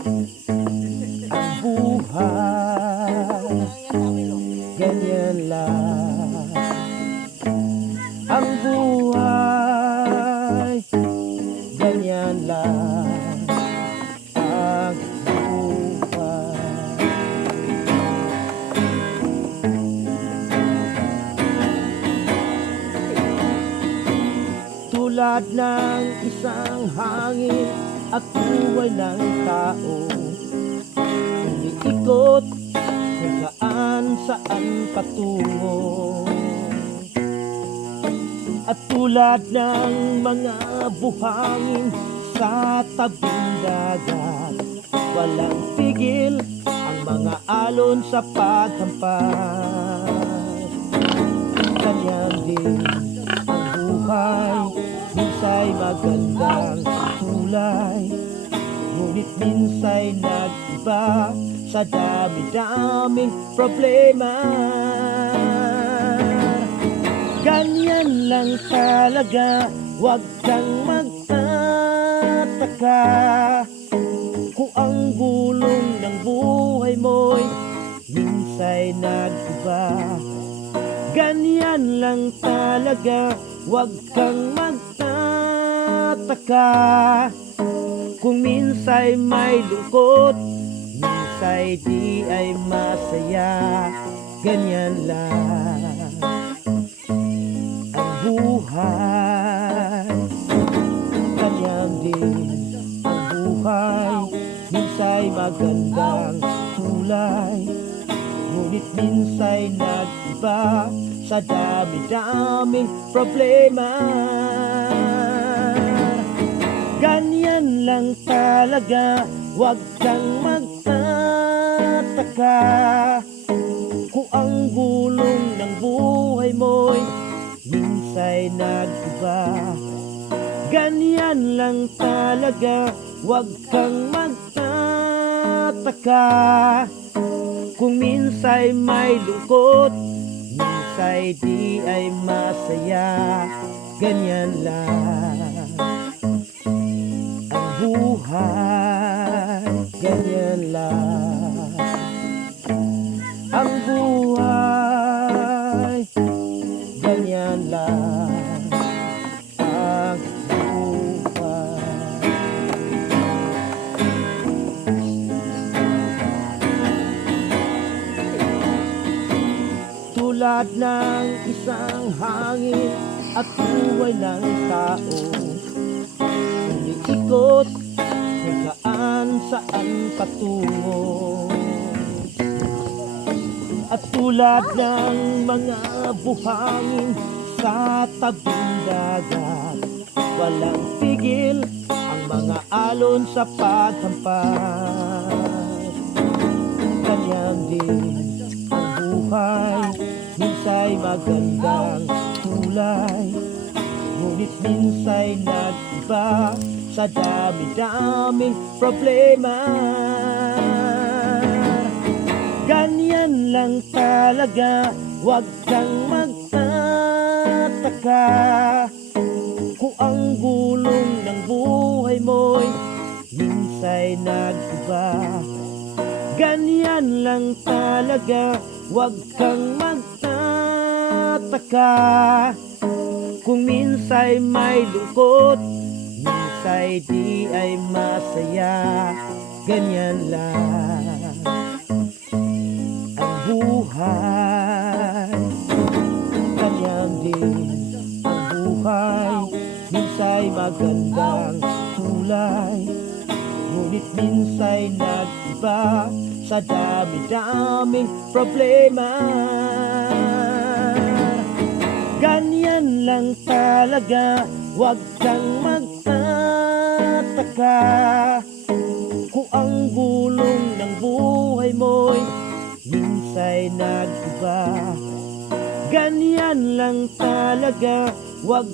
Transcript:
Ang buhay, ganyan lang. Ang buhay, ganyan lang. Ang buhay. Tulad ng isang hangin at buhay ng tao, umiikot kung saan patungo. At tulad ng mga buhangin sa tabing dagat, walang tigil ang mga alon sa paghampas. Ganyan din ang buhay, minsa'y magandang kulay, ngunit minsa'y nag-iba sa dami-daming problema. Ganyan lang talaga, huwag kang magtataka kung ang gulong ng buhay mo'y minsa'y nag-iba. Ganyan lang talaga, huwag kang magtataka kung minsa'y may lungkot, minsa'y di ay masaya. Ganyan lang ang buhay. Ganyan din ang buhay, minsa'y magandang kulay, ngunit minsa'y nag-iba sa dami-daming problema. Ganyan lang talaga, huwag kang magtataka kung ang gulong ng buhay mo'y minsa'y nag-iba. Ganyan lang talaga, huwag kang magtataka kung minsa'y may lungkot, minsa'y di ay masaya. Ganyan lang ang buhay. Ganyan lang ang buhay. Ganyan lang ang buhay. Tulad ng isang hangin at buhay ng tao, umiikot kung saan patungo. At tulad ng mga buhangin sa tabing dagat, walang tigil ang mga alon sa paghampas. Ganyan din ang buhay, minsa'y magandang kulay, ngunit minsa'y nag-iba sa dami-daming problema. Ganyan lang talaga, huwag kang magtataka kung ang gulong ng buhay mo'y minsa'y nag-iba. Ganyan lang talaga, huwag kang magtataka kung minsa'y may lungkot, minsa'y di ay masaya. Ganyan lang ang buhay. Ganyan din ang buhay, minsa'y magandang kulay, ngunit minsa'y nag-iba sa dami-daming problema. Ganyan lang talaga, huwag kang magtataka kung ang gulong ng buhay mo'y minsa'y nag-iba. Ganyan lang talaga, huwag